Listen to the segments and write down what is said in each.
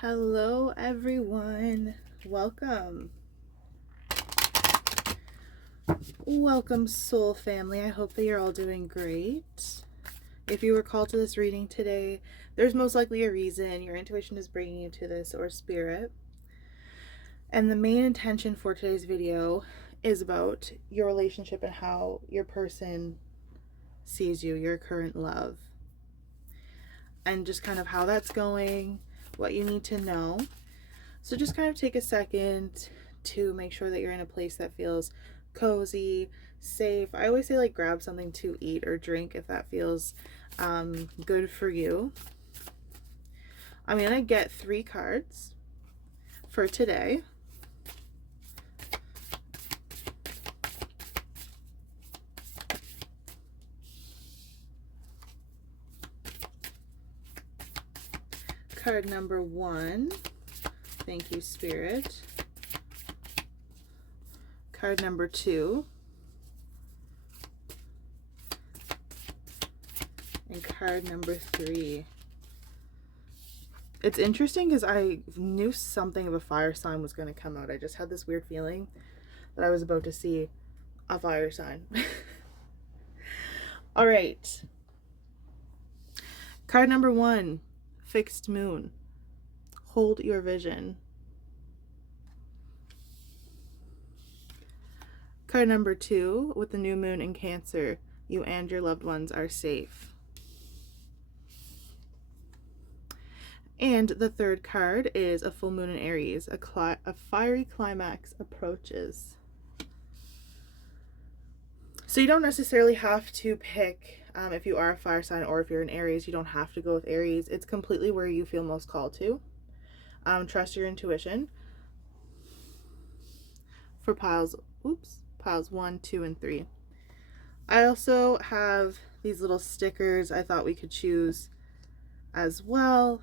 Hello everyone, welcome soul family. I hope that you're all doing great. If you were called to this reading today, there's most likely a reason. Your intuition is bringing you to this, or spirit. And the main intention for today's video is about your relationship and how your person sees you, your current love, and just kind of how that's going, what you need to know. So just kind of take a second to make sure that you're in a place that feels cozy, safe. I always say, like, grab something to eat or drink if that feels good for you. I'm going to get 3 cards for today. Card number 1. Thank you, Spirit. Card number 2. And card number 3. It's interesting because I knew something of a fire sign was going to come out. I just had this weird feeling that I was about to see a fire sign. All right. Card number 1, fixed moon. Hold your vision. Card number 2, with the new moon in Cancer, you and your loved ones are safe. And the 3rd card is a full moon in Aries. A fiery climax approaches. So you don't necessarily have to pick, if you are a fire sign or if you're an Aries, you don't have to go with Aries. It's completely where you feel most called to. Trust your intuition. For piles 1, 2, and 3. I also have these little stickers I thought we could choose as well.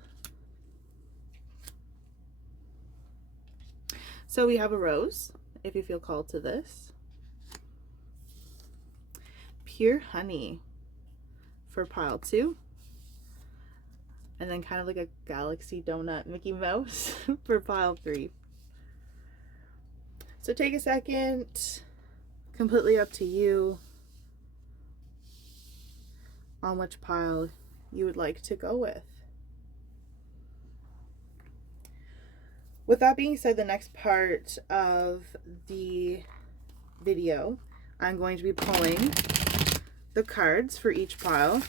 So we have a rose, if you feel called to this. Pure honey for pile 2. And then kind of like a galaxy donut Mickey Mouse for pile 3. So take a second, completely up to you, on which pile you would like to go with. With that being said, the next part of the video, I'm going to be pulling the cards for each pile.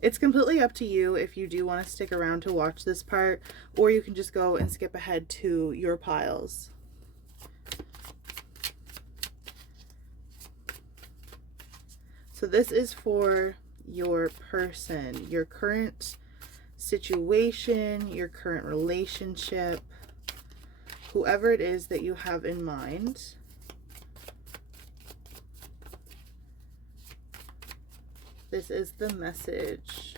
It's completely up to you if you do want to stick around to watch this part, or you can just go and skip ahead to your piles. So this is for your person, your current situation, your current relationship, whoever it is that you have in mind. This is the message.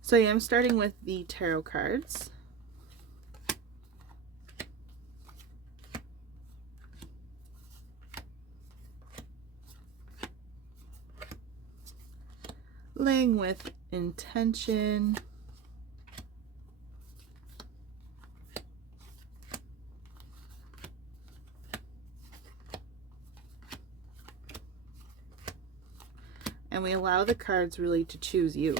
So I am starting with the tarot cards. Laying with intention. And we allow the cards really to choose you.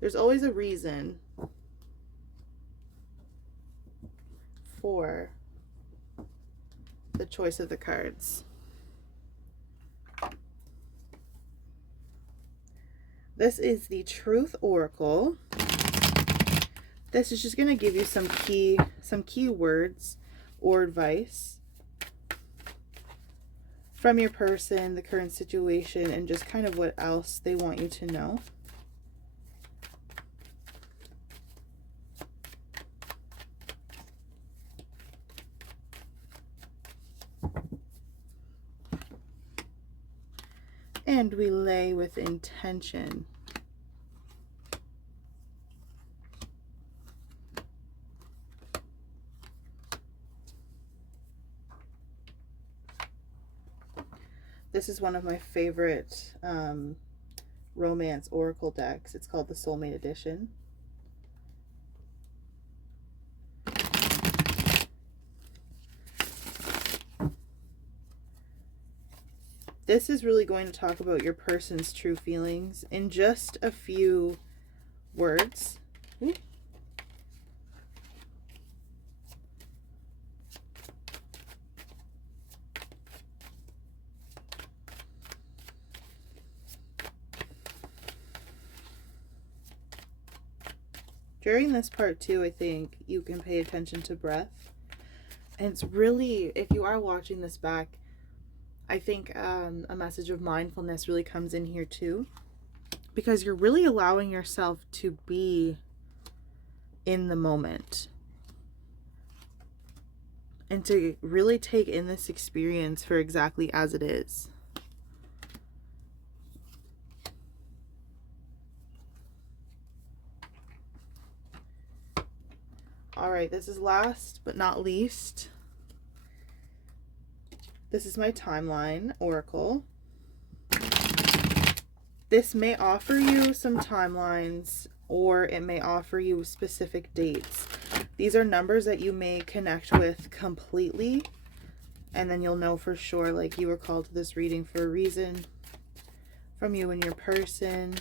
There's always a reason for the choice of the cards. This is the Truth Oracle. This is just going to give you some key words or advice from your person, the current situation, and just kind of what else they want you to know. And we lay with intention. This is one of my favorite romance oracle decks. It's called the Soulmate Edition. This is really going to talk about your person's true feelings in just a few words. Ooh. During this part too, I think you can pay attention to breath. And it's really, if you are watching this back, I think a message of mindfulness really comes in here too, because you're really allowing yourself to be in the moment and to really take in this experience for exactly as it is. All right, this is last but not least. This is my timeline oracle. This may offer you some timelines, or it may offer you specific dates. These are numbers that you may connect with completely, and then you'll know for sure, like, you were called to this reading for a reason from you and your person.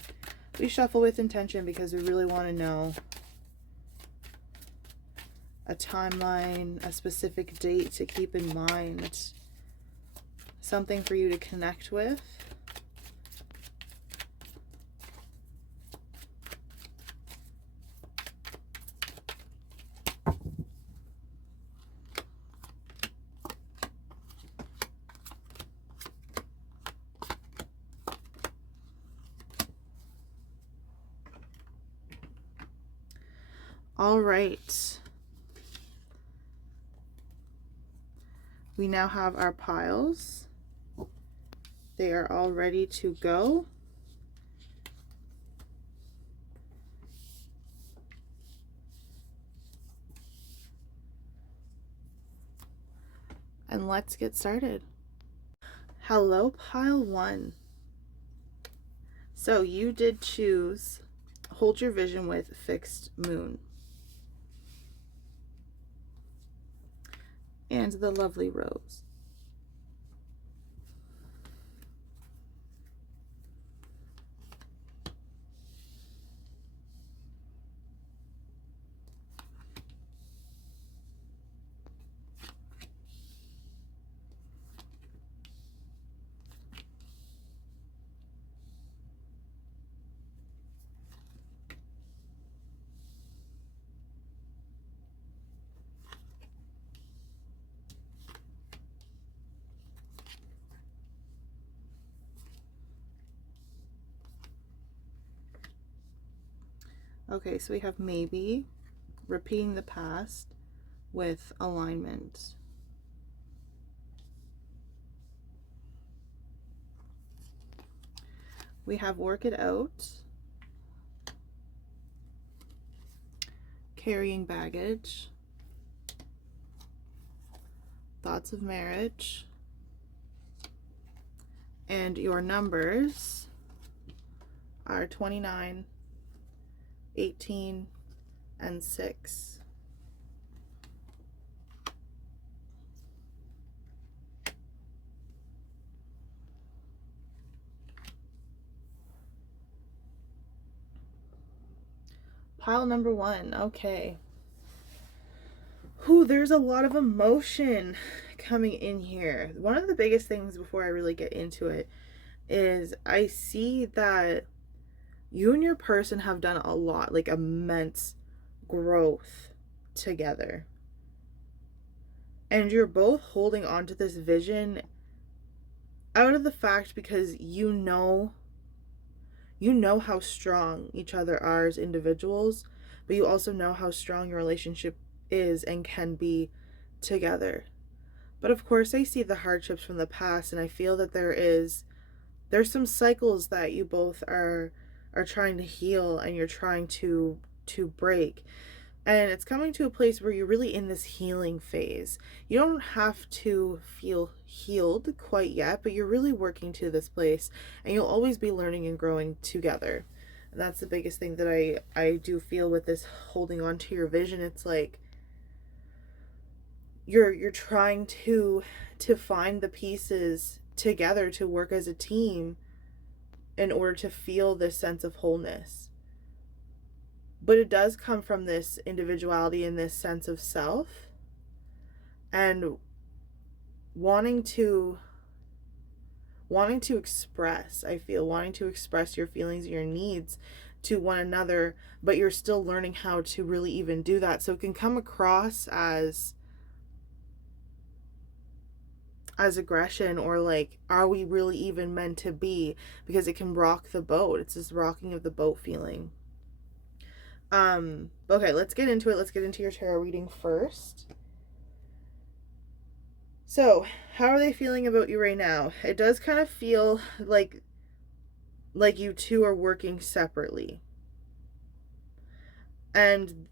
We shuffle with intention because we really want to know a timeline, a specific date to keep in mind, something for you to connect with. All right. We now have our piles. They are all ready to go. And let's get started. Hello, pile 1. So you did choose Hold Your Vision with Fixed Moon. And the Lovely Rose. Okay, so we have maybe, repeating the past with alignment. We have work it out, carrying baggage, thoughts of marriage, and your numbers are 29, 18, and 6. Pile number 1, okay. Ooh, there's a lot of emotion coming in here. One of the biggest things before I really get into it is I see that you and your person have done a lot, like immense growth together. And you're both holding on to this vision out of the fact because you know how strong each other are as individuals, but you also know how strong your relationship is and can be together. But of course, I see the hardships from the past, and I feel that there's some cycles that you both are trying to heal and you're trying to break. And it's coming to a place where you're really in this healing phase. You don't have to feel healed quite yet, but you're really working to this place, and you'll always be learning and growing together. And that's the biggest thing that I do feel with this holding on to your vision. It's like you're trying to find the pieces together to work as a team in order to feel this sense of wholeness. But it does come from this individuality and this sense of self, and wanting to express, I feel, wanting to express your feelings and your needs to one another, but you're still learning how to really even do that. So it can come across as aggression, or like, are we really even meant to be? Because it can rock the boat. It's this rocking of the boat feeling. Okay, let's get into it. Let's get into your tarot reading first. So, how are they feeling about you right now? It does kind of feel like you two are working separately. And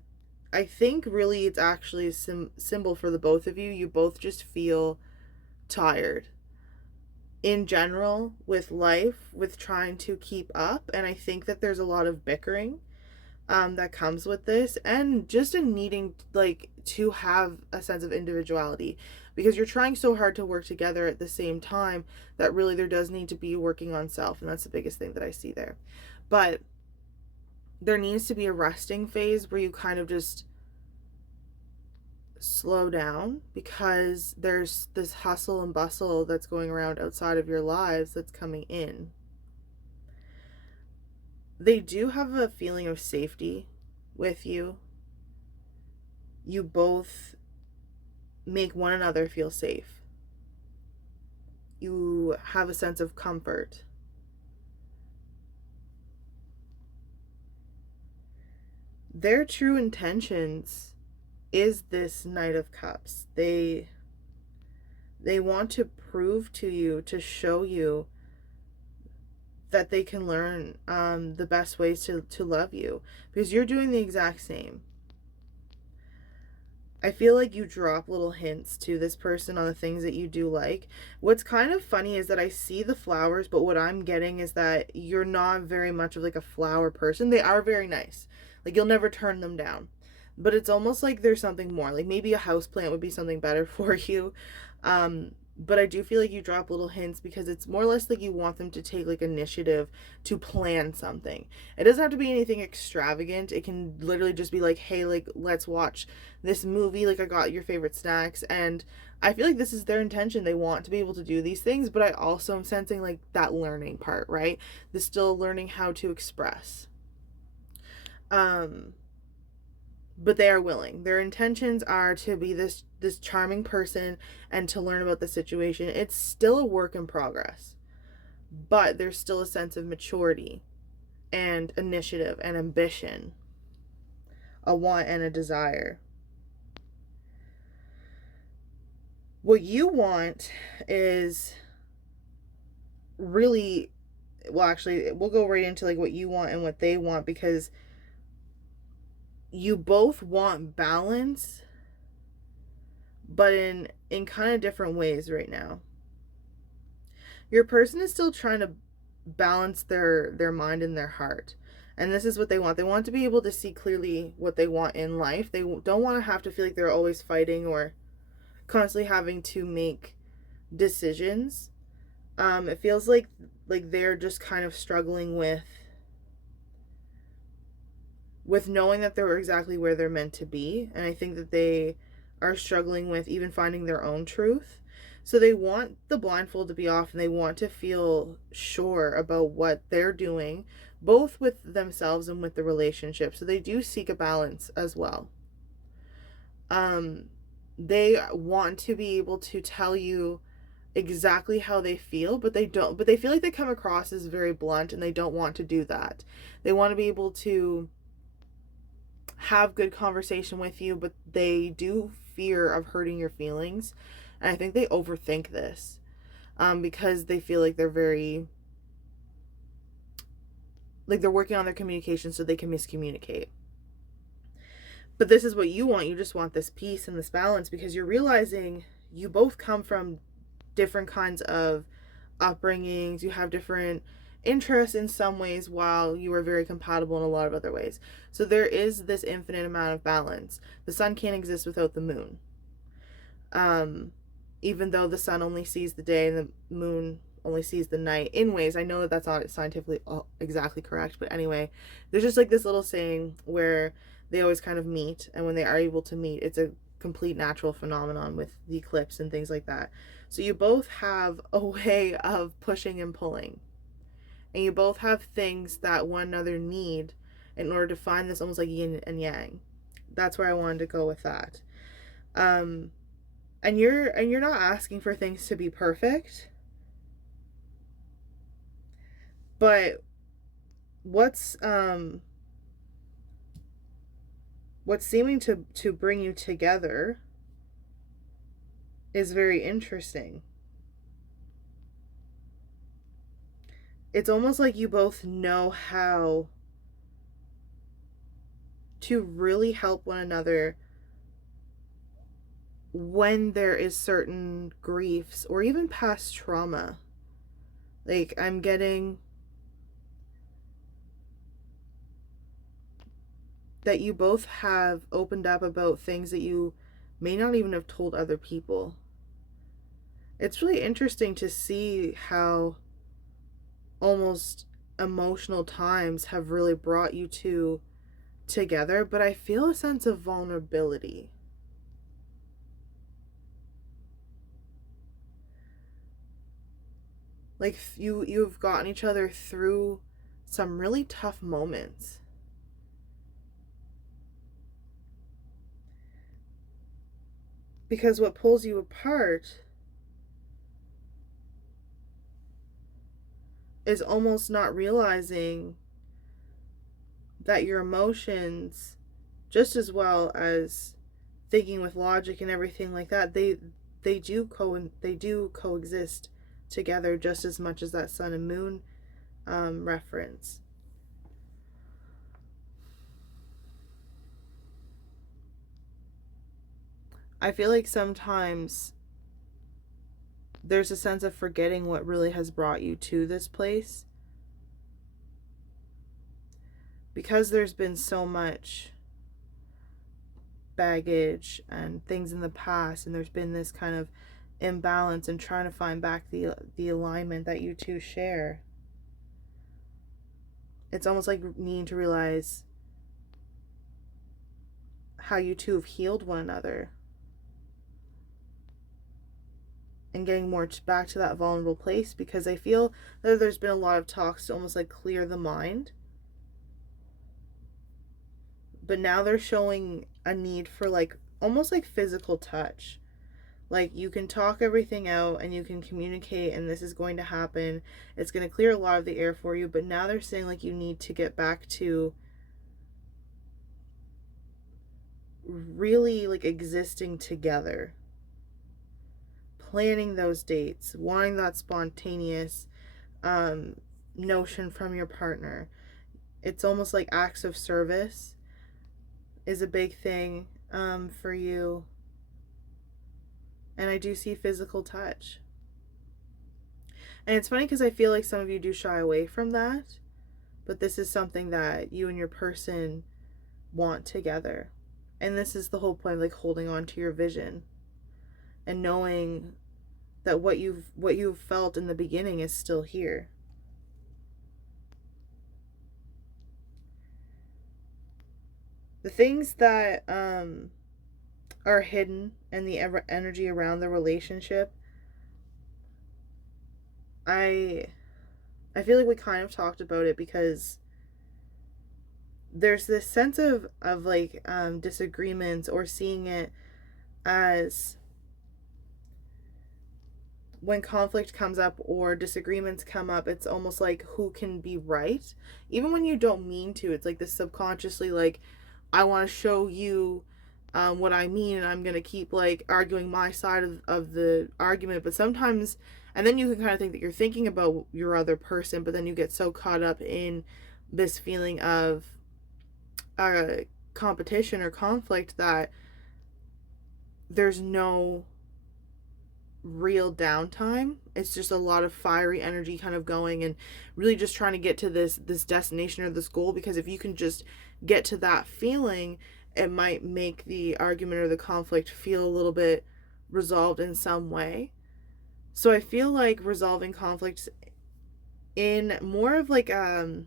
I think really it's actually a symbol for the both of you. You both just feel tired in general with life, with trying to keep up. And I think that there's a lot of bickering that comes with this, and just a needing like to have a sense of individuality, because you're trying so hard to work together at the same time that really there does need to be working on self, and that's the biggest thing that I see there. But there needs to be a resting phase where you kind of just slow down, because there's this hustle and bustle that's going around outside of your lives that's coming in. They do have a feeling of safety with you. You both make one another feel safe. You have a sense of comfort. Their true intentions is this Knight of Cups. They want to prove to you, to show you that they can learn the best ways to love you, because you're doing the exact same. I feel like you drop little hints to this person on the things that you do like. What's kind of funny is that I see the flowers, but what I'm getting is that you're not very much of like a flower person. They are very nice. Like, you'll never turn them down. But it's almost like there's something more. Like, maybe a house plant would be something better for you. But I do feel like you drop little hints, because it's more or less like you want them to take like initiative to plan something. It doesn't have to be anything extravagant. It can literally just be like, hey, like, let's watch this movie. Like, I got your favorite snacks. And I feel like this is their intention. They want to be able to do these things, but I also am sensing like that learning part, right? They're still learning how to express. But they are willing. Their intentions are to be this charming person and to learn about the situation. It's still a work in progress, but there's still a sense of maturity and initiative and ambition, a want and a desire. What you want is really, well, actually, we'll go right into like what you want and what they want, because you both want balance, but in kind of different ways right now. Your person is still trying to balance their mind and their heart. And this is what they want. They want to be able to see clearly what they want in life. They don't want to have to feel like they're always fighting or constantly having to make decisions. It feels like they're just kind of struggling with knowing that they're exactly where they're meant to be. And I think that they are struggling with even finding their own truth. So they want the blindfold to be off, and they want to feel sure about what they're doing, both with themselves and with the relationship. So they do seek a balance as well. They want to be able to tell you exactly how they feel, but they don't. But they feel like they come across as very blunt, and they don't want to do that. They want to be able to have good conversation with you, but they do fear of hurting your feelings. And I think they overthink this because they feel like they're very, like, they're working on their communication so they can miscommunicate. But this is what you want. You just want this peace and this balance, because you're realizing you both come from different kinds of upbringings. You have different interests in some ways, while you are very compatible in a lot of other ways. So there is this infinite amount of balance. The sun can't exist without the moon. Even though the sun only sees the day and the moon only sees the night in ways. I know that that's not scientifically exactly correct, but anyway, there's just like this little saying where they always kind of meet, and when they are able to meet, it's a complete natural phenomenon with the eclipse and things like that. So you both have a way of pushing and pulling, and you both have things that one another need in order to find this almost like yin and yang. That's where I wanted to go with that. And you're not asking for things to be perfect, but what's seeming to bring you together is very interesting. It's almost like you both know how to really help one another when there is certain griefs or even past trauma. Like, I'm getting that you both have opened up about things that you may not even have told other people. It's really interesting to see how almost emotional times have really brought you two together, but I feel a sense of vulnerability. Like, you've gotten each other through some really tough moments. Because what pulls you apart is almost not realizing that your emotions, just as well as thinking with logic and everything like that, they do coexist together just as much as that sun and moon reference. I feel like sometimes there's a sense of forgetting what really has brought you to this place, because there's been so much baggage and things in the past, and there's been this kind of imbalance and trying to find back the alignment that you two share. It's almost like needing to realize how you two have healed one another and getting more back to that vulnerable place, because I feel that there's been a lot of talks to almost like clear the mind, but now they're showing a need for like almost like physical touch. Like, you can talk everything out and you can communicate, and this is going to happen. It's going to clear a lot of the air for you, but now they're saying like you need to get back to really like existing together, planning those dates, wanting that spontaneous notion from your partner. It's almost like acts of service is a big thing for you. And I do see physical touch. And it's funny because I feel like some of you do shy away from that, but this is something that you and your person want together. And this is the whole point of like holding on to your vision and knowing that what you've felt in the beginning is still here. The things that are hidden and the energy around the relationship, I feel like we kind of talked about it, because there's this sense of like disagreements, or seeing it as when conflict comes up or disagreements come up, it's almost like who can be right, even when you don't mean to. It's like this subconsciously, like, I want to show you what I mean, and I'm going to keep like arguing my side of the argument. But sometimes, and then you can kind of think that you're thinking about your other person, but then you get so caught up in this feeling of competition or conflict that there's no real downtime. It's just a lot of fiery energy kind of going and really just trying to get to this destination or this goal, because if you can just get to that feeling, it might make the argument or the conflict feel a little bit resolved in some way. So I feel like resolving conflicts in more of like a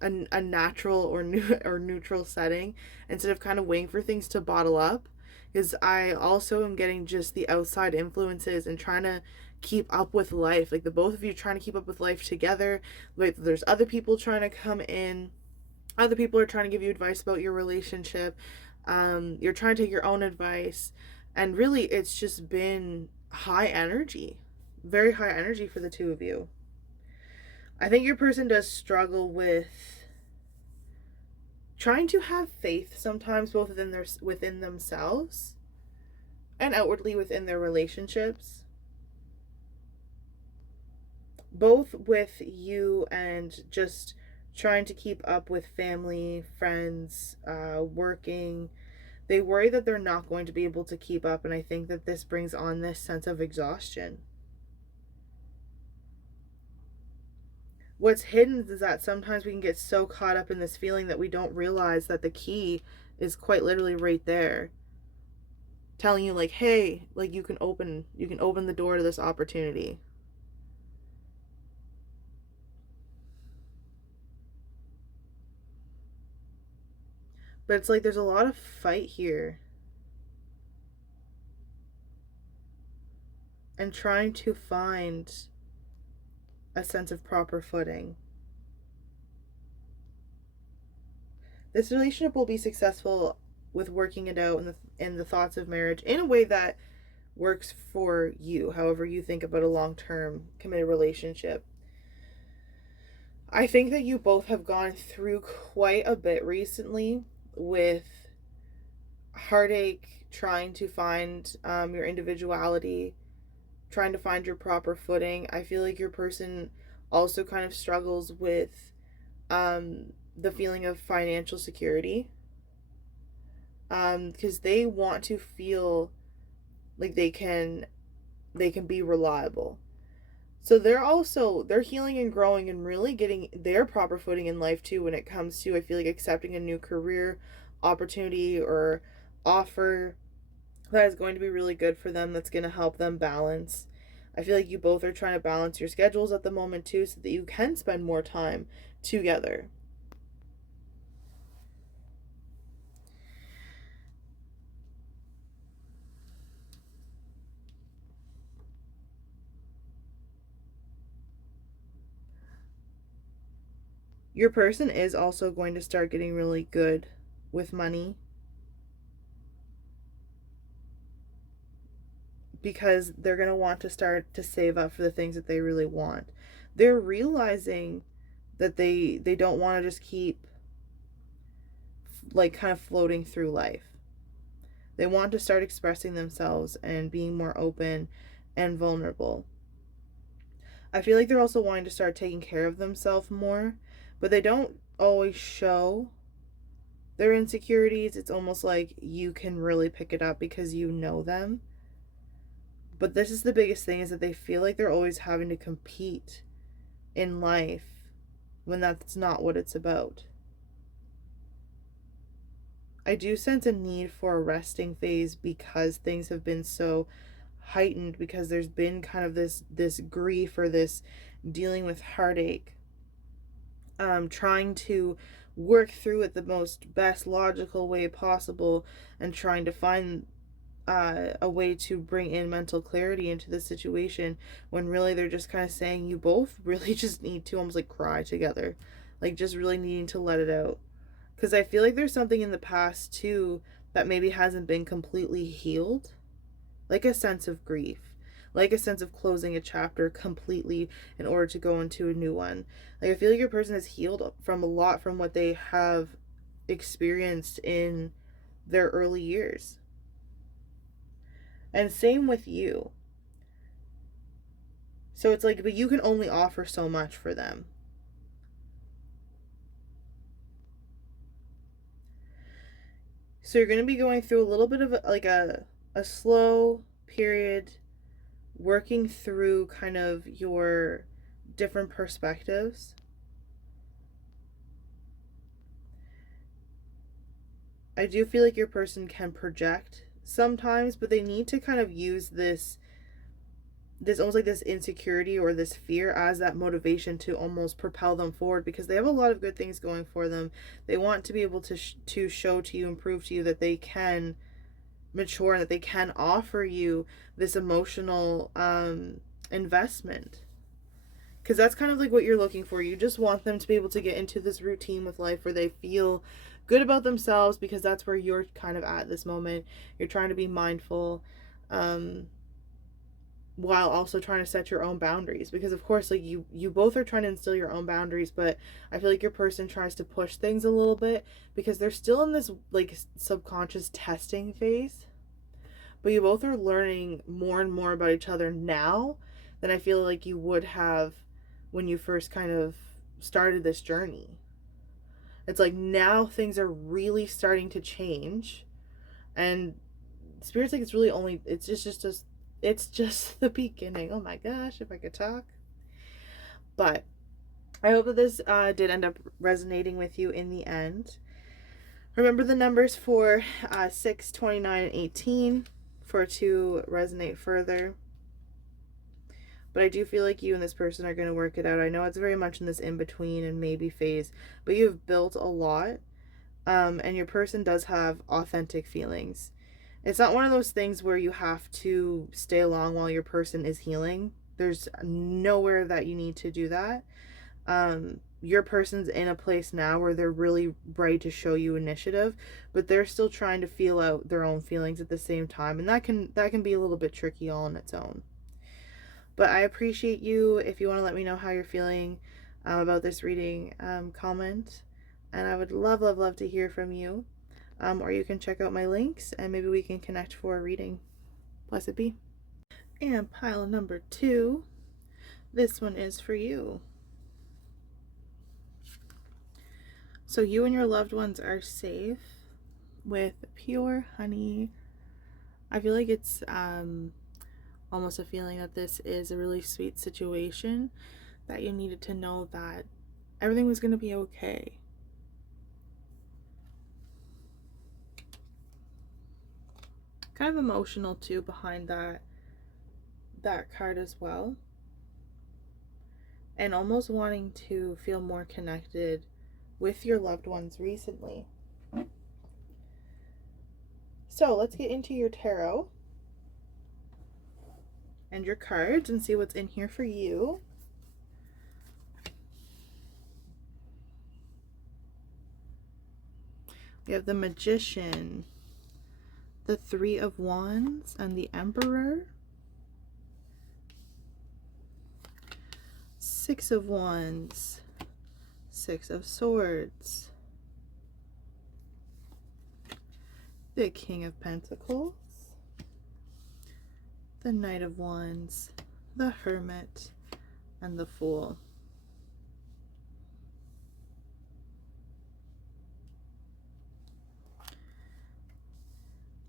natural or neutral setting, instead of kind of waiting for things to bottle up, because I also am getting just the outside influences and trying to keep up with life, like the both of you trying to keep up with life together. Like there's other people trying to come in, other people are trying to give you advice about your relationship, you're trying to take your own advice, and really it's just been high energy, very high energy for the two of you. I think your person does struggle with trying to have faith sometimes, both within themselves and outwardly within their relationships, both with you and just trying to keep up with family, friends, working. They worry that they're not going to be able to keep up, and I think that this brings on this sense of exhaustion. What's hidden is that sometimes we can get so caught up in this feeling that we don't realize that the key is quite literally right there, telling you like, hey, like you can open the door to this opportunity. But it's like there's a lot of fight here, and trying to find a sense of proper footing. This relationship will be successful with working it out in the thoughts of marriage in a way that works for you, however you think about a long-term committed relationship. I think that you both have gone through quite a bit recently with heartache, trying to find your individuality, trying to find your proper footing. I feel like your person also kind of struggles with the feeling of financial security, because they want to feel like they can be reliable. So they're healing and growing and really getting their proper footing in life too, when it comes to, I feel like, accepting a new career opportunity or offer that is going to be really good for them, that's going to help them balance. I feel like you both are trying to balance your schedules at the moment too, so that you can spend more time together. Your person is also going to start getting really good with money, because they're going to want to start to save up for the things that they really want. They're realizing that they don't want to just keep like kind of floating through life. They want to start expressing themselves and being more open and vulnerable. I feel like they're also wanting to start taking care of themselves more, but they don't always show their insecurities. It's almost like you can really pick it up because you know them. But this is the biggest thing, is that they feel like they're always having to compete in life when that's not what it's about. I do sense a need for a resting phase because things have been so heightened, because there's been kind of this grief or this dealing with heartache, trying to work through it the most best logical way possible, and trying to find a way to bring in mental clarity into the situation, when really they're just kind of saying you both really just need to almost like cry together, like just really needing to let it out. Because I feel like there's something in the past too that maybe hasn't been completely healed, like a sense of grief, like a sense of closing a chapter completely in order to go into a new one. Like I feel like your person has healed from a lot from what they have experienced in their early years. And same with you. So it's like, but you can only offer so much for them. So you're going to be going through a little bit of a slow period, working through kind of your different perspectives. I do feel like your person can project sometimes, but they need to kind of use this almost like this insecurity or this fear as that motivation to almost propel them forward, because they have a lot of good things going for them. They want to be able to to show to you and prove to you that they can mature and that they can offer you this emotional investment, because that's kind of like what you're looking for. You just want them to be able to get into this routine with life where they feel good about themselves, because that's where you're kind of at this moment. You're trying to be mindful, while also trying to set your own boundaries, because of course, like, you both are trying to instill your own boundaries, but I feel like your person tries to push things a little bit because they're still in this like subconscious testing phase. But you both are learning more and more about each other now than I feel like you would have when you first kind of started this journey. It's like now things are really starting to change, and Spirit's like, it's just the beginning. Oh my gosh, if I could talk. But I hope that this did end up resonating with you in the end. Remember the numbers for 6, 29, and 18 for it to resonate further. But I do feel like you and this person are going to work it out. I know it's very much in this in-between and maybe phase, but you've built a lot, and your person does have authentic feelings. It's not one of those things where you have to stay along while your person is healing. There's nowhere that you need to do that. Your person's in a place now where they're really ready to show you initiative, but they're still trying to feel out their own feelings at the same time, and that can be a little bit tricky all on its own. But I appreciate you. If you want to let me know how you're feeling about this reading, comment, and I would love, love, love to hear from you. Or you can check out my links and maybe we can connect for a reading. Blessed be. And pile number 2, this one is for you. So you and your loved ones are safe with pure honey. I feel like it's almost a feeling that this is a really sweet situation, that you needed to know that everything was going to be okay. Kind of emotional too behind that card as well, and almost wanting to feel more connected with your loved ones recently. So let's get into your tarot and your cards and see what's in here for you. We have the Magician, the 3 of Wands, and the Emperor. 6 of Wands, 6 of Swords, the King of Pentacles, the Knight of Wands, the Hermit, and the Fool.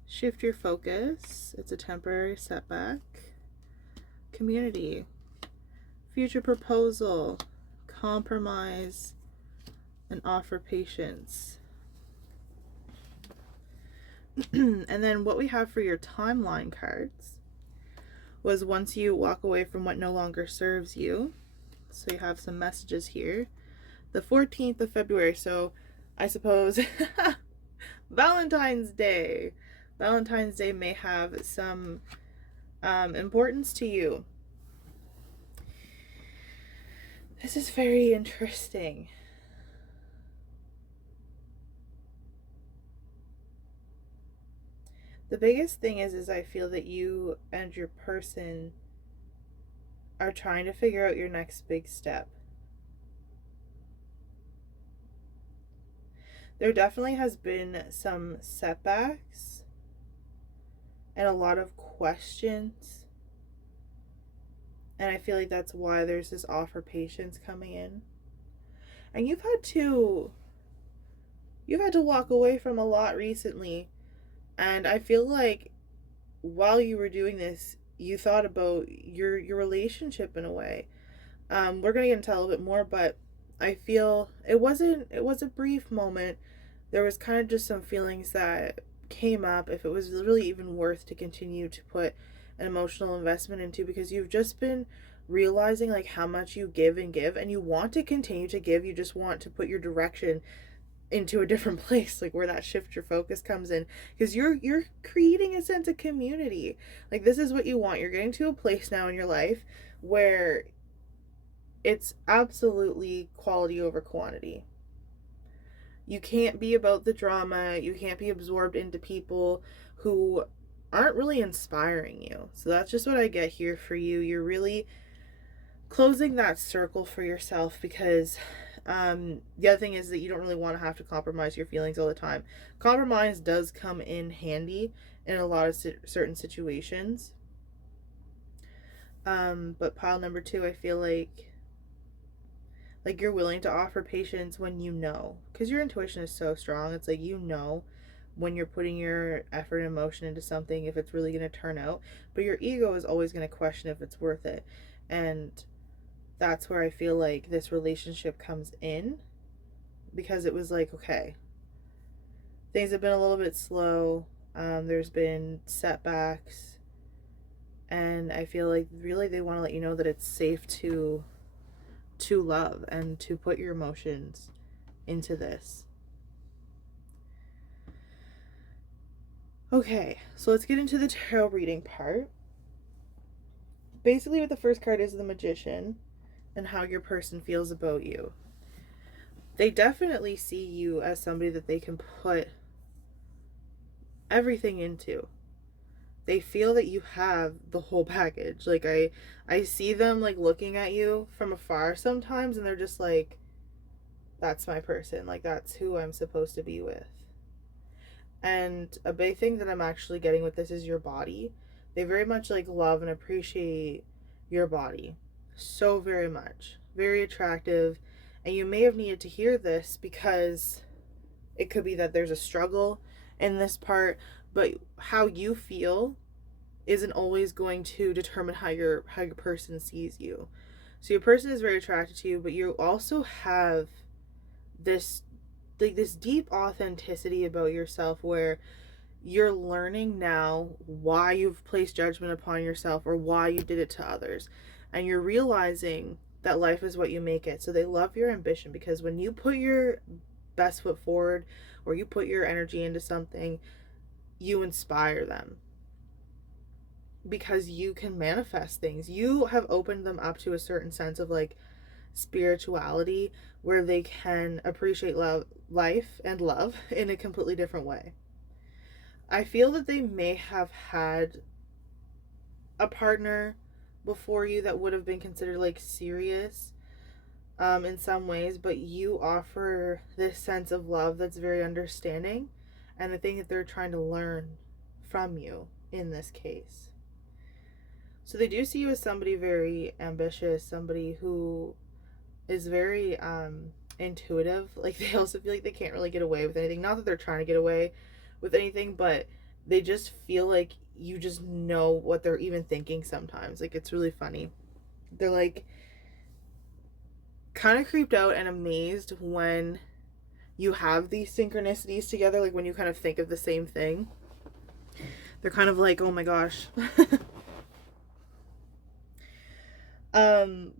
Shift your focus. It's a temporary setback. Community. Future proposal. Compromise. And offer patience. And then what we have for your timeline cards was once you walk away from what no longer serves you. So you have some messages here. The 14th of February. So I suppose Valentine's Day. Valentine's Day may have some importance to you. This is very interesting. The biggest thing is I feel that you and your person are trying to figure out your next big step. There definitely has been some setbacks and a lot of questions. And I feel like that's why there's this offer patience coming in. And you've you've had to walk away from a lot recently. And I feel like while you were doing this, you thought about your relationship in a way. We're gonna get into that a little bit more, but I feel it was a brief moment. There was kind of just some feelings that came up if it was really even worth to continue to put an emotional investment into, because you've just been realizing like how much you give and give, and you want to continue to give. You just want to put your direction into a different place, like where that shift your focus comes in, because you're creating a sense of community. Like this is what you want. You're getting to a place now in your life where it's absolutely quality over quantity. You can't be about the drama. You can't be absorbed into people who aren't really inspiring you. So that's just what I get here for you. You're really closing that circle for yourself, because the other thing is that you don't really want to have to compromise your feelings all the time. Compromise does come in handy in a lot of certain situations. But pile number 2, I feel like you're willing to offer patience when you know, because your intuition is so strong. It's like, you know, when you're putting your effort and emotion into something, if it's really going to turn out, but your ego is always going to question if it's worth it. And that's where I feel like this relationship comes in, because it was like, okay, things have been a little bit slow. There's been setbacks, and I feel like really they want to let you know that it's safe to love and to put your emotions into this. Okay, so let's get into the tarot reading part. Basically, what the first card is the Magician and how your person feels about you. They definitely see you as somebody that they can put everything into. They feel that you have the whole package. Like I see them like looking at you from afar sometimes, and they're just like, that's my person. Like that's who I'm supposed to be with. And a big thing that I'm actually getting with this is your body. They very much like love and appreciate your body so very much. Very attractive. And you may have needed to hear this, because it could be that there's a struggle in this part, but how you feel isn't always going to determine how your person sees you. So your person is very attracted to you, but you also have this like this deep authenticity about yourself, where you're learning now why you've placed judgment upon yourself or why you did it to others, and you're realizing that life is what you make it. So they love your ambition, because when you put your best foot forward or you put your energy into something, you inspire them, because you can manifest things. You have opened them up to a certain sense of like spirituality, where they can appreciate life and love in a completely different way. I feel that they may have had a partner before you that would have been considered like serious in some ways, but you offer this sense of love that's very understanding, and the thing that they're trying to learn from you in this case. So they do see you as somebody very ambitious, somebody who is very intuitive. Like they also feel like they can't really get away with anything. Not that they're trying to get away with anything, but they just feel like you just know what they're even thinking sometimes. Like it's really funny. They're like kind of creeped out and amazed when you have these synchronicities together, like when you kind of think of the same thing. They're kind of like, oh my gosh.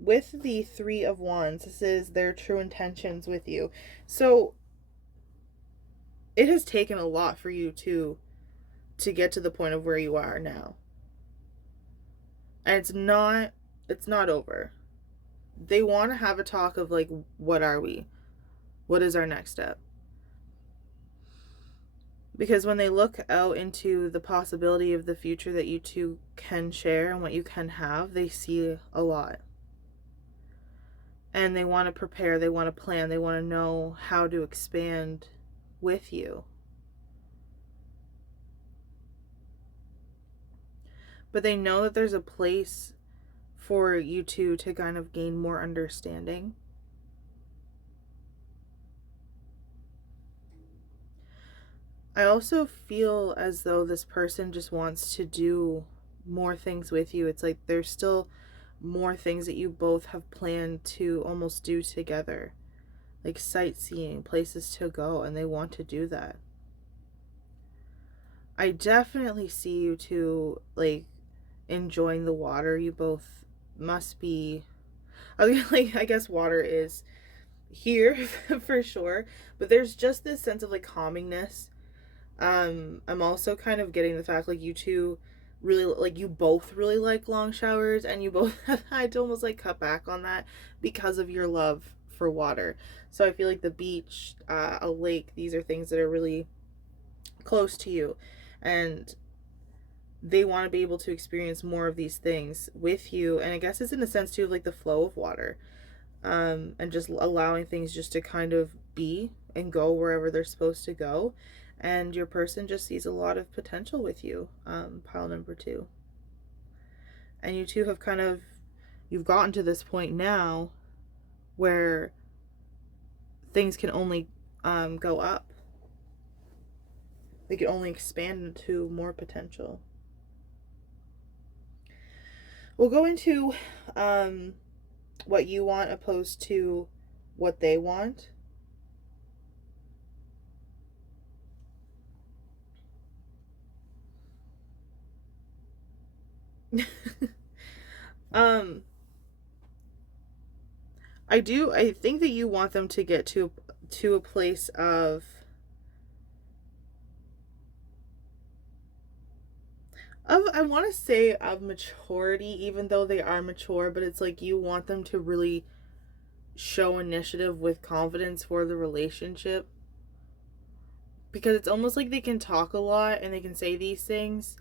With the 3 of Wands, this is their true intentions with you. So it has taken a lot for you to get to the point of where you are now. And it's not over. They want to have a talk of like, what are we? What is our next step? Because when they look out into the possibility of the future that you two can share and what you can have, they see a lot. And they want to prepare, they want to plan, they want to know how to expand with you. But they know that there's a place for you two to kind of gain more understanding. I also feel as though this person just wants to do more things with you. It's like there's still more things that you both have planned to almost do together, like sightseeing, places to go, and they want to do that. I definitely see you two like enjoying the water. You both must be. I guess water is here for sure, but there's just this sense of like calmingness. I'm also kind of getting the fact like you two really like you both really like long showers, and you both have had to almost like cut back on that because of your love for water. So I feel like the beach, a lake, these are things that are really close to you, and they want to be able to experience more of these things with you. And I guess it's in a sense too of like the flow of water, and just allowing things just to kind of be and go wherever they're supposed to go. And your person just sees a lot of potential with you, pile number 2. And you two have kind of, you've gotten to this point now where things can only go up. They can only expand into more potential. We'll go into what you want opposed to what they want. I think that you want them to get to a place of I want to say of maturity, even though they are mature, but it's like you want them to really show initiative with confidence for the relationship, because it's almost like they can talk a lot and they can say these things,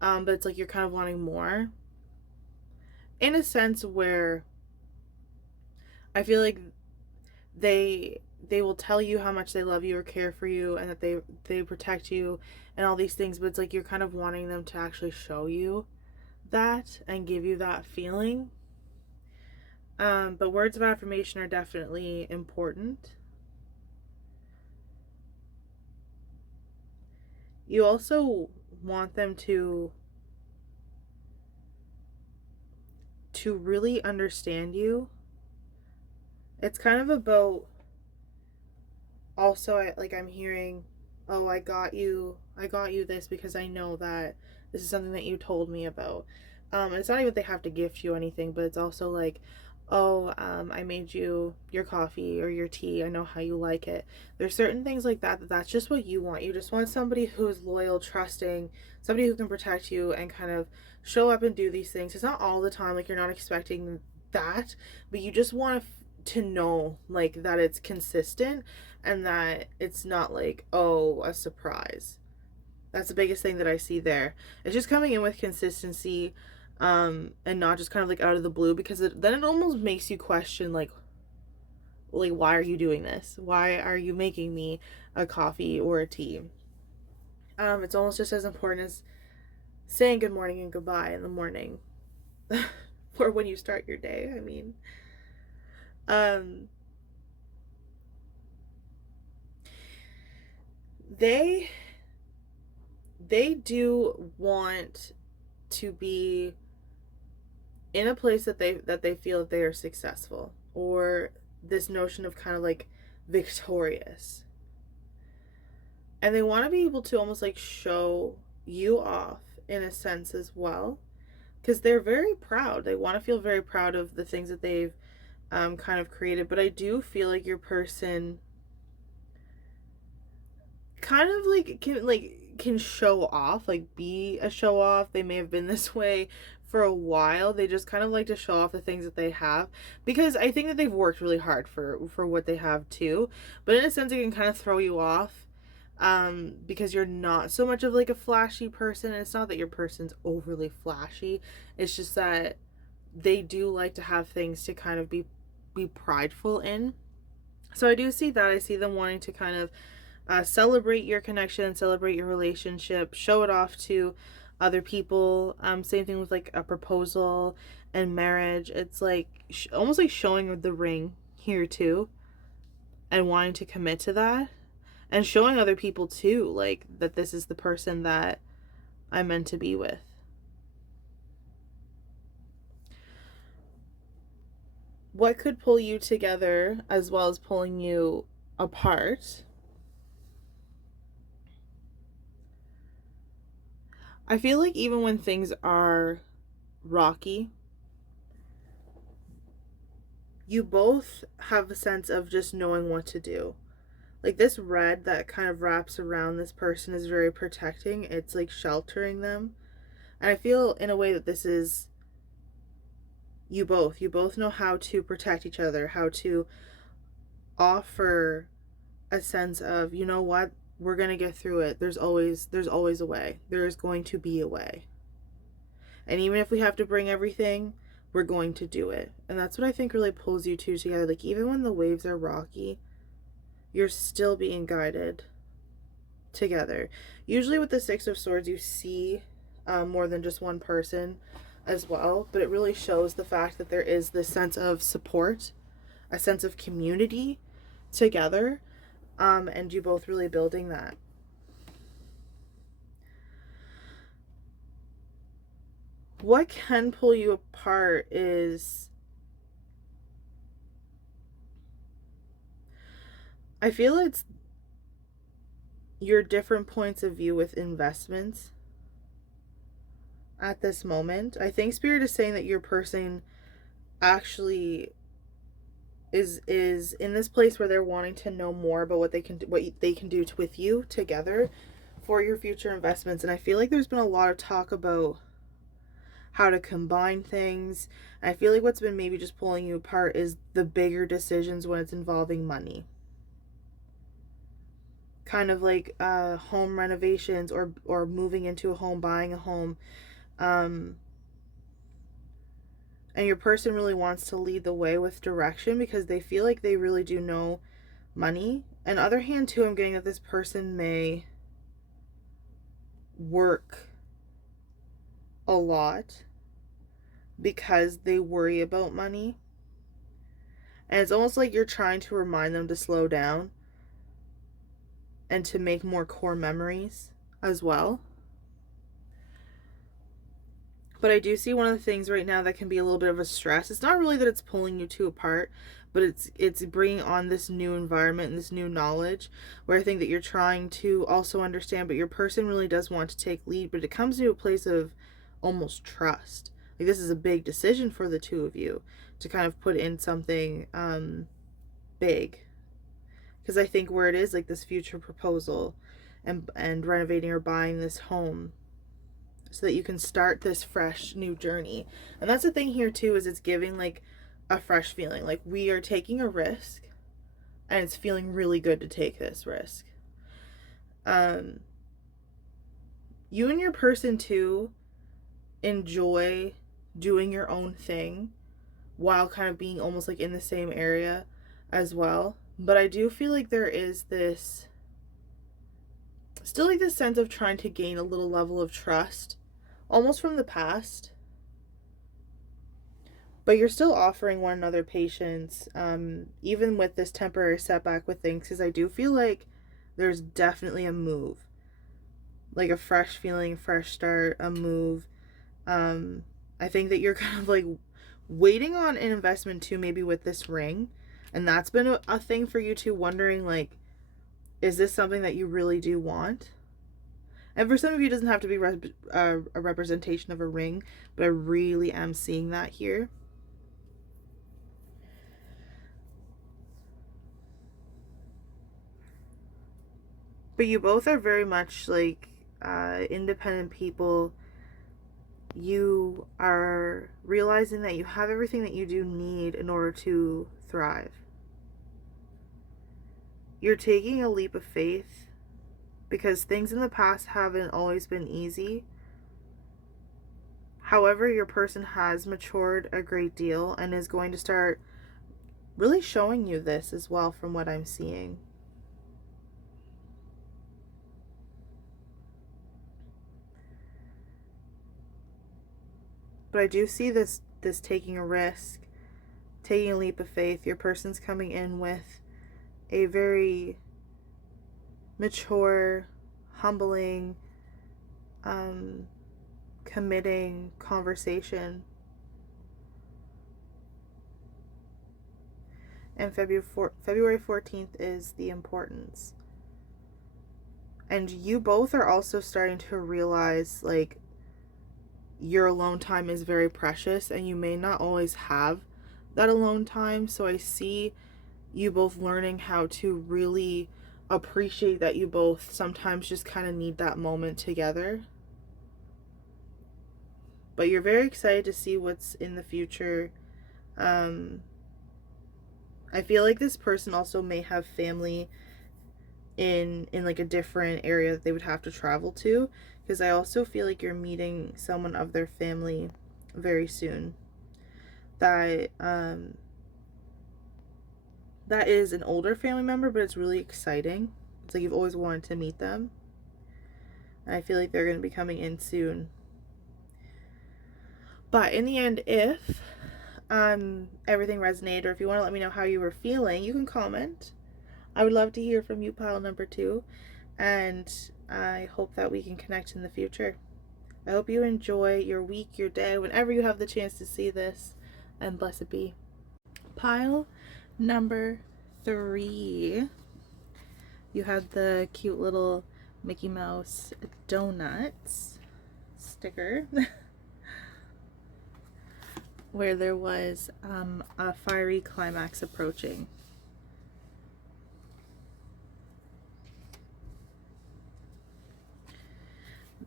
but it's like you're kind of wanting more, in a sense where I feel like they will tell you how much they love you or care for you, and that they protect you and all these things, but it's like you're kind of wanting them to actually show you that and give you that feeling. But words of affirmation are definitely important. You also want them to really understand you. It's kind of about also I'm hearing, oh, I got you this because I know that this is something that you told me about. And it's not even they have to gift you anything, but it's also like, oh, I made you your coffee or your tea, I know how you like it. There's certain things like that's just what you want. You just want somebody who's loyal, trusting, somebody who can protect you and kind of show up and do these things. It's not all the time, like you're not expecting that, but you just want to know like that it's consistent and that it's not like, oh, a surprise. That's the biggest thing that I see there. It's just coming in with consistency, and not just kind of like out of the blue, because then it almost makes you question like why are you doing this? Why are you making me a coffee or a tea? It's almost just as important as saying good morning and goodbye in the morning, or when you start your day. I mean, they do want to be in a place that they feel that they are successful, or this notion of kind of like victorious, and they want to be able to almost like show you off in a sense as well, because they're very proud. They want to feel very proud of the things that they've kind of created. But I do feel like your person kind of can show off, like be a show off. They may have been this way for a while. They just kind of like to show off the things that they have, because I think that they've worked really hard for what they have too. But in a sense, it can kind of throw you off, because you're not so much of like a flashy person. And it's not that your person's overly flashy, it's just that they do like to have things to kind of be prideful in. So I do see that. I see them wanting to kind of celebrate your connection, celebrate your relationship, show it off to other people. Same thing with like a proposal and marriage. It's like almost like showing the ring here too, and wanting to commit to that. and showing other people too, like, that this is the person that I'm meant to be with. What could pull you together as well as pulling you apart? I feel like even when things are rocky, you both have a sense of just knowing what to do. Like, this red that kind of wraps around this person is very protecting. It's like sheltering them. And I feel in a way that this is you both. You both know how to protect each other, how to offer a sense of, you know what, we're going to get through it. There's always a way. There is going to be a way. And even if we have to bring everything, we're going to do it. And that's what I think really pulls you two together. Like, even when the waves are rocky, you're still being guided together. Usually with the Six of Swords, you see more than just one person as well, but it really shows the fact that there is this sense of support, a sense of community together, and you both really building that. What can pull you apart is, I feel it's your different points of view with investments at this moment. I think Spirit is saying that your person actually is in this place where they're wanting to know more about what they can do with you together for your future investments. And I feel like there's been a lot of talk about how to combine things. And I feel like what's been maybe just pulling you apart is the bigger decisions when it's involving money. Kind of like home renovations or moving into a home, buying a home. And your person really wants to lead the way with direction because they feel like they really do know money. On the other hand, too, I'm getting that this person may work a lot because they worry about money. And it's almost like you're trying to remind them to slow down and to make more core memories as well. But I do see one of the things right now that can be a little bit of a stress. It's not really that it's pulling you two apart, but it's bringing on this new environment and this new knowledge where I think that you're trying to also understand, but your person really does want to take lead, but it comes to a place of almost trust. Like, this is a big decision for the two of you to kind of put in something big. Because I think where it is, like, this future proposal and renovating or buying this home so that you can start this fresh new journey. And that's the thing here too, is it's giving like a fresh feeling. Like, we are taking a risk and it's feeling really good to take this risk. You and your person too enjoy doing your own thing while kind of being almost like in the same area as well. But I do feel like there is this still like this sense of trying to gain a little level of trust almost from the past, but you're still offering one another patience, even with this temporary setback with things, because I do feel like there's definitely a move, like a fresh feeling, fresh start, a move. I think that you're kind of like waiting on an investment too, maybe with this ring, and that's been a thing for you two, wondering like, is this something that you really do want? And for some of you, it doesn't have to be a representation of a ring, but I really am seeing that here. But you both are very much like independent people. You are realizing that you have everything that you do need in order to thrive. You're taking a leap of faith because things in the past haven't always been easy. However, your person has matured a great deal and is going to start really showing you this as well from what I'm seeing. But I do see this taking a risk, taking a leap of faith. Your person's coming in with a very mature, humbling, committing conversation. And February 14th is the importance. And you both are also starting to realize, like, your alone time is very precious and you may not always have that alone time. So I see you both learning how to really appreciate that you both sometimes just kind of need that moment together. But you're very excited to see what's in the future. I feel like this person also may have family in like a different area that they would have to travel to, because I also feel like you're meeting someone of their family very soon that that is an older family member, but it's really exciting. It's like you've always wanted to meet them, and I feel like they're going to be coming in soon. But in the end, if everything resonated, or if you want to let me know how you were feeling, you can comment. I would love to hear from you, pile number 2, and I hope that we can connect in the future. I hope you enjoy your week, your day, whenever you have the chance to see this, and blessed be. Pile number 3, you had the cute little Mickey Mouse donuts sticker where there was a fiery climax approaching.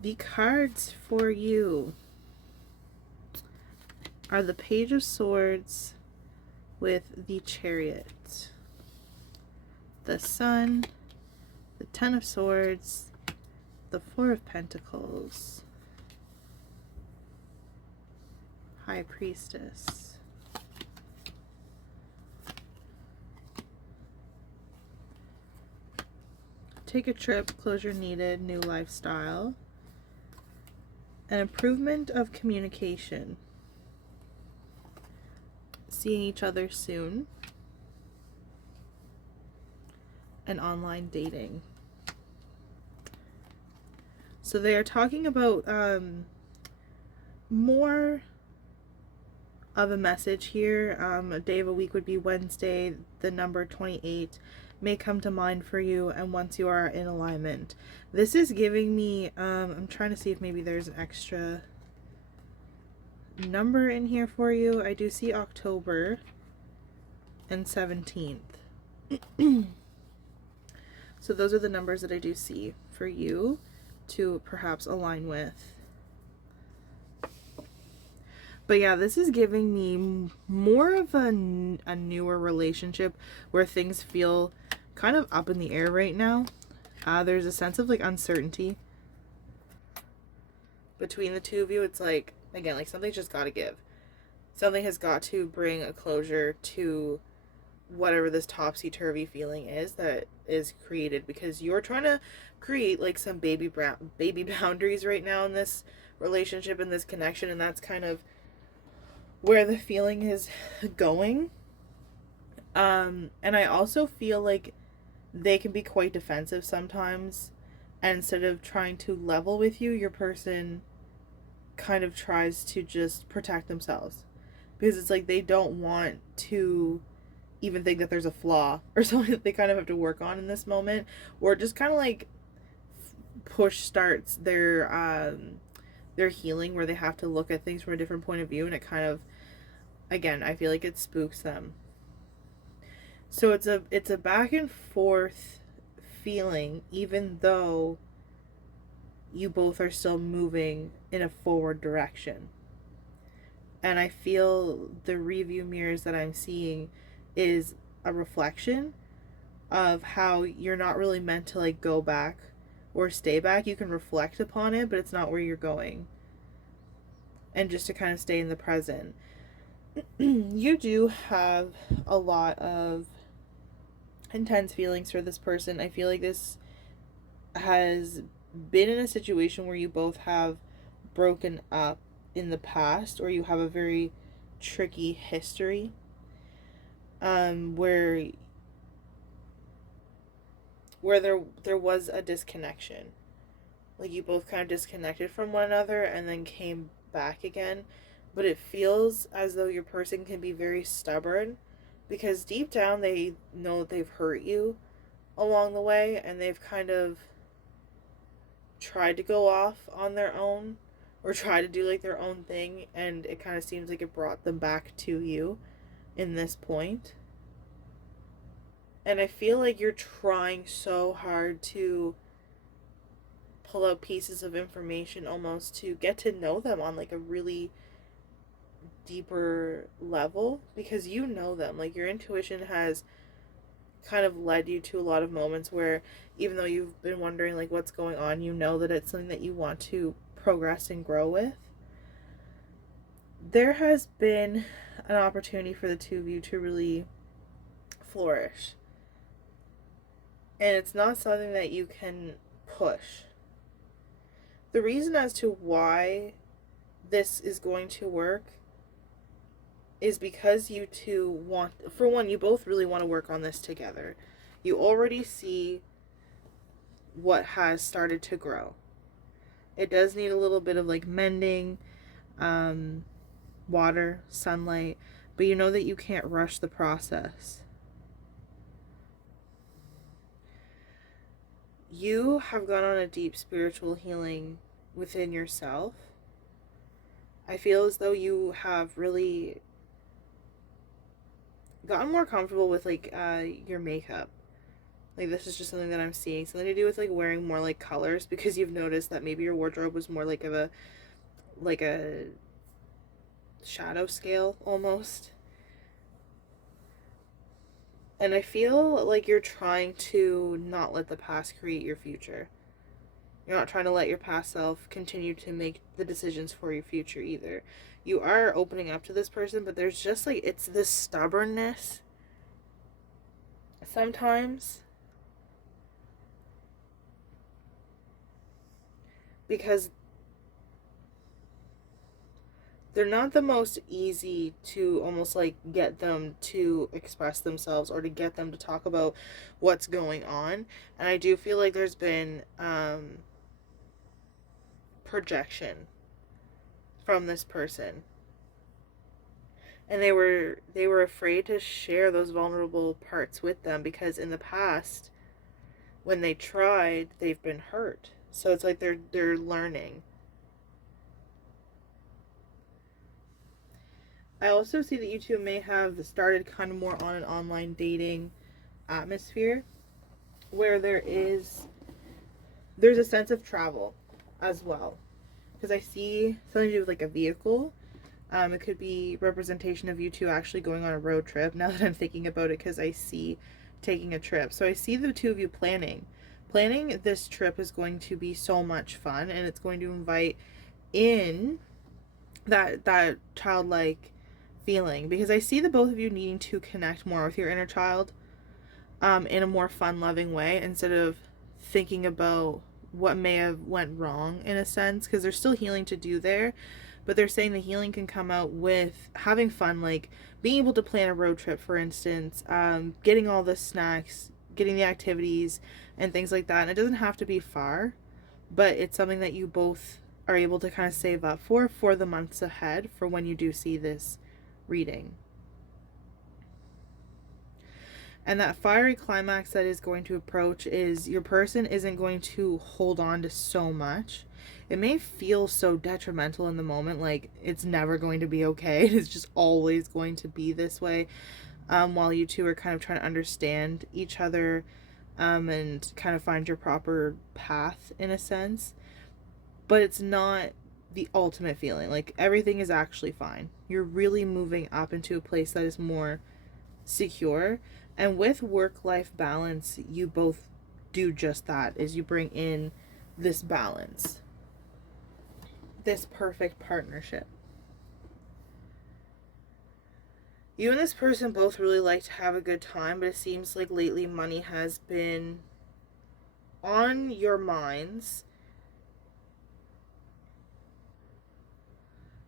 The cards for you are the Page of Swords with the Chariot, the Sun, the Ten of Swords, the Four of Pentacles, High Priestess. Take a trip, closure needed, new lifestyle. An improvement of communication. Seeing each other soon. And online dating. So they are talking about more of a message here. A day of a week would be Wednesday. The number 28 may come to mind for you, and once you are in alignment. This is giving me, I'm trying to see if maybe there's an extra number in here for you. I do see October and 17th. So those are the numbers that I do see for you to perhaps align with. But yeah, this is giving me more of a newer relationship where things feel kind of up in the air right now. There's a sense of like uncertainty between the two of you. It's like, again, like something's just got to give. Something has got to bring a closure to whatever this topsy-turvy feeling is that is created, because you're trying to create like some baby boundaries right now in this relationship, in this connection, and that's kind of where the feeling is going. And I also feel like they can be quite defensive sometimes, and instead of trying to level with you, your person kind of tries to just protect themselves, because it's like they don't want to even think that there's a flaw or something that they kind of have to work on in this moment, or just kind of like push starts their healing, where they have to look at things from a different point of view, and it kind of, again, I feel like it spooks them. So it's a back and forth feeling, even though you both are still moving in a forward direction. And I feel the review mirrors that I'm seeing is a reflection of how you're not really meant to like go back or stay back. You can reflect upon it, but it's not where you're going. And just to kind of stay in the present. You do have a lot of intense feelings for this person. I feel like this has been in a situation where you both have broken up in the past, or you have a very tricky where there was a disconnection. Like you both kind of disconnected from one another and then came back again. But it feels as though your person can be very stubborn because deep down they know that they've hurt you along the way and they've kind of tried to go off on their own or try to do like their own thing, and it kind of seems like it brought them back to you in this point. And I feel like you're trying so hard to pull out pieces of information almost to get to know them on like a really deeper level because you know them. Like your intuition has kind of led you to a lot of moments where even though you've been wondering like what's going on, you know that it's something that you want to progress and grow with. There has been an opportunity for the two of you to really flourish. And it's not something that you can push. The reason as to why this is going to work is because you two want, for one, you both really want to work on this together. You already see what has started to grow. It does need a little bit of like mending, water, sunlight, but you know that you can't rush the process. You have gone on a deep spiritual healing within yourself. I feel as though you have really gotten more comfortable with like your makeup. Like this is just something that I'm seeing, something to do with like wearing more like colors, because you've noticed that maybe your wardrobe was more like a shadow scale almost. And I feel like you're trying to not let the past create your future. You're not trying to let your past self continue to make the decisions for your future either. You are opening up to this person, but there's just like, it's this stubbornness sometimes. Because they're not the most easy to almost like get them to express themselves or to get them to talk about what's going on. And I do feel like there's been projection from this person, and they were afraid to share those vulnerable parts with them because in the past when they tried, they've been hurt. So it's like they're learning. I also see that you two may have started kind of more on an online dating atmosphere where there's a sense of travel as well. Because I see something to do with like a vehicle. It could be representation of you two actually going on a road trip now that I'm thinking about it, because I see taking a trip. So I see the two of you planning. Planning this trip is going to be so much fun, and it's going to invite in that childlike feeling, because I see the both of you needing to connect more with your inner child in a more fun loving way, instead of thinking about what may have went wrong in a sense, because there's still healing to do there, but they're saying the healing can come out with having fun, like being able to plan a road trip, for instance, getting all the snacks, getting the activities and things like that. And it doesn't have to be far, but it's something that you both are able to kind of save up for the months ahead for when you do see this reading. And that fiery climax that is going to approach is your person isn't going to hold on to so much. It may feel so detrimental in the moment, like it's never going to be okay. It's just always going to be this way, while you two are kind of trying to understand each other and kind of find your proper path in a sense. But it's not the ultimate feeling. Like everything is actually fine. You're really moving up into a place that is more secure. And with work-life balance, you both do just that, is you bring in this balance, this perfect partnership. You and this person both really like to have a good time, but it seems like lately money has been on your minds.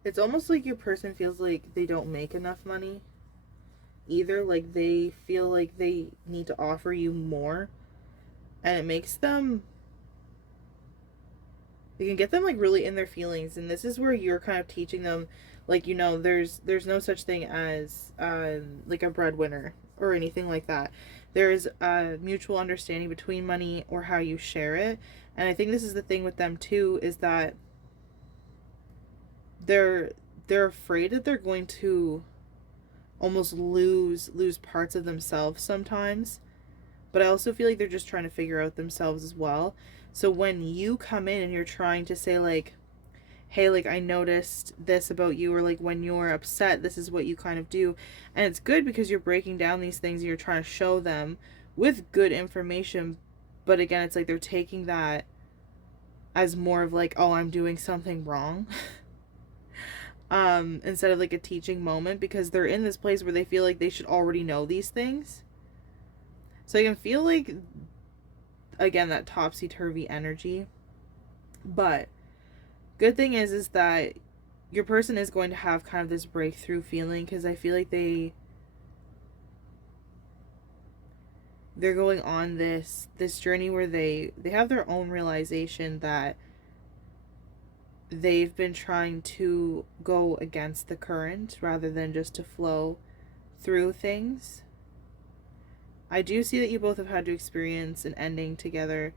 It's almost like your person feels like they don't make enough money either. Like they feel like they need to offer you more, and it makes them, you can get them like really in their feelings, and this is where you're kind of teaching them, like, there's no such thing as like a breadwinner or anything like that. There's a mutual understanding between money or how you share it. And I think this is the thing with them too, is that they're afraid that they're going to almost lose parts of themselves sometimes. But I also feel like they're just trying to figure out themselves as well. So when you come in and you're trying to say, like, hey, like, I noticed this about you, or like when you're upset, this is what you kind of do. And it's good because you're breaking down these things and you're trying to show them with good information. But again, it's like they're taking that as more of like, oh, I'm doing something wrong. Instead of like a teaching moment, because they're in this place where they feel like they should already know these things. So I can feel like, again, that topsy-turvy energy. But good thing is that your person is going to have kind of this breakthrough feeling, because I feel like they're going on this journey where they have their own realization that they've been trying to go against the current rather than just to flow through things. I do see that you both have had to experience an ending together,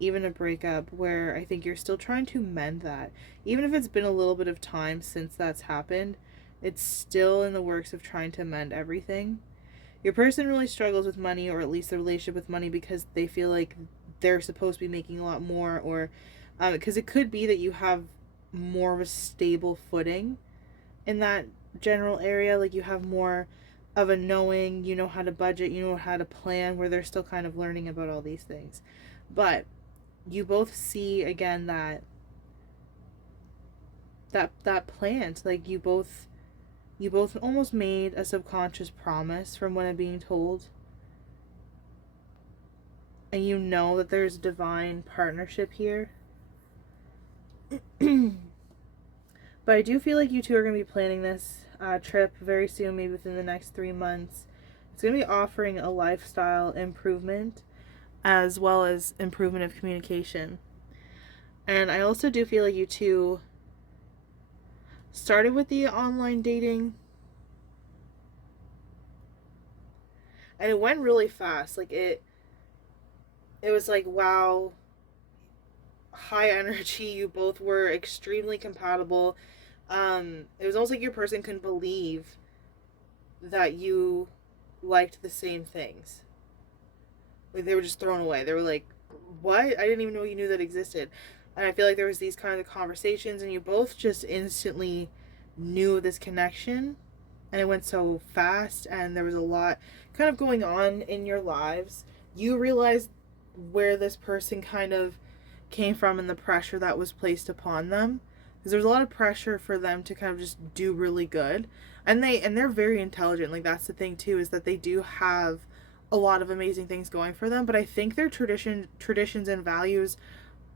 even a breakup, where I think you're still trying to mend that. Even if it's been a little bit of time since that's happened, it's still in the works of trying to mend everything. Your person really struggles with money, or at least the relationship with money, because they feel like they're supposed to be making a lot more, or because it could be that you have more of a stable footing in that general area. Like, you have more of a knowing, you know how to budget, you know how to plan, where they're still kind of learning about all these things. But you both see again that plant, like you both almost made a subconscious promise from what I'm being told, and you know that there's divine partnership here. But I do feel like you two are going to be planning this trip very soon, maybe within the next 3 months. It's going to be offering a lifestyle improvement as well as improvement of communication. And I also do feel like you two started with the online dating, and it went really fast. Like, it was like, wow, high energy. You both were extremely compatible. It was almost like your person couldn't believe that you liked the same things. Like, they were just thrown away. They were like, what? I didn't even know you knew that existed. And I feel like there was these kinds of conversations, and you both just instantly knew this connection, and it went so fast, and there was a lot kind of going on in your lives. You realized where this person kind of came from and the pressure that was placed upon them, because there's a lot of pressure for them to kind of just do really good, and they're very intelligent. Like, that's the thing too, is that they do have a lot of amazing things going for them, but I think their traditions and values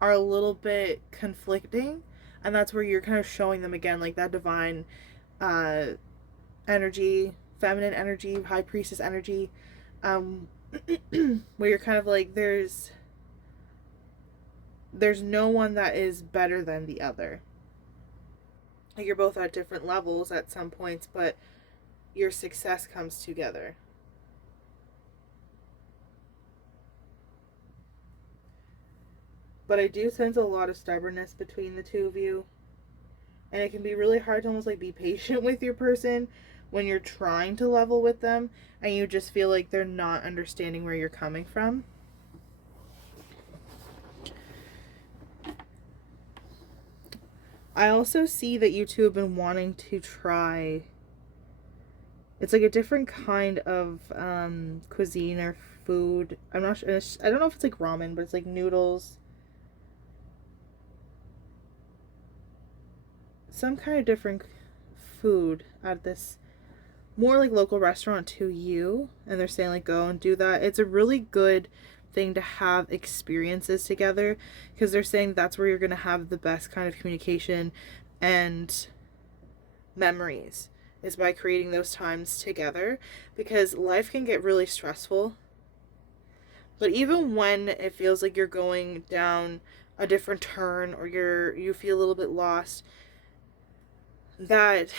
are a little bit conflicting, and that's where you're kind of showing them again, like, that divine energy, feminine energy, high priestess energy, where you're kind of like, there's no one that is better than the other. Like, you're both at different levels at some points, but your success comes together. But I do sense a lot of stubbornness between the two of you. And it can be really hard to almost like be patient with your person when you're trying to level with them and you just feel like they're not understanding where you're coming from. I also see that you two have been wanting to try, it's like a different kind of cuisine or food. I'm not sure. I don't know if it's like ramen, but it's like noodles. Some kind of different food at this more like local restaurant to you, and they're saying like, go and do that. It's a really good thing to have experiences together, because they're saying that's where you're going to have the best kind of communication and memories, is by creating those times together, because life can get really stressful, But even when it feels like you're going down a different turn, or you feel a little bit lost, that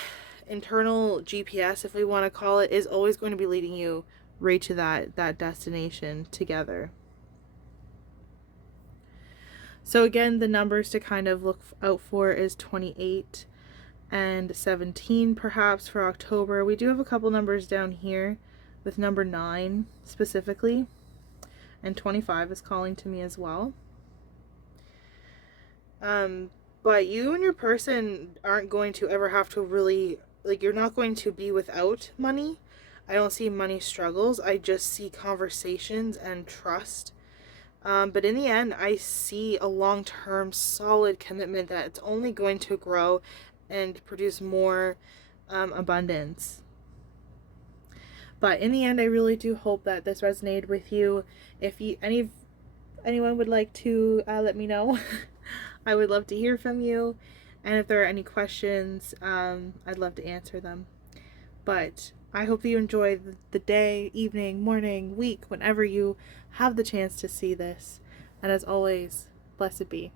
internal GPS, if we want to call it, is always going to be leading you right to that destination together. So again, the numbers to kind of look out for is 28 and 17 perhaps for October. We do have a couple numbers down here with number 9 specifically, and 25 is calling to me as well. But you and your person aren't going to ever have to really, like, you're not going to be without money. I don't see money struggles. I just see conversations and trust. But in the end, I see a long-term solid commitment that it's only going to grow and produce more abundance. But in the end, I really do hope that this resonated with you. If anyone would like to let me know, I would love to hear from you. And if there are any questions, I'd love to answer them. But I hope that you enjoy the day, evening, morning, week, whenever you have the chance to see this. And as always, blessed be.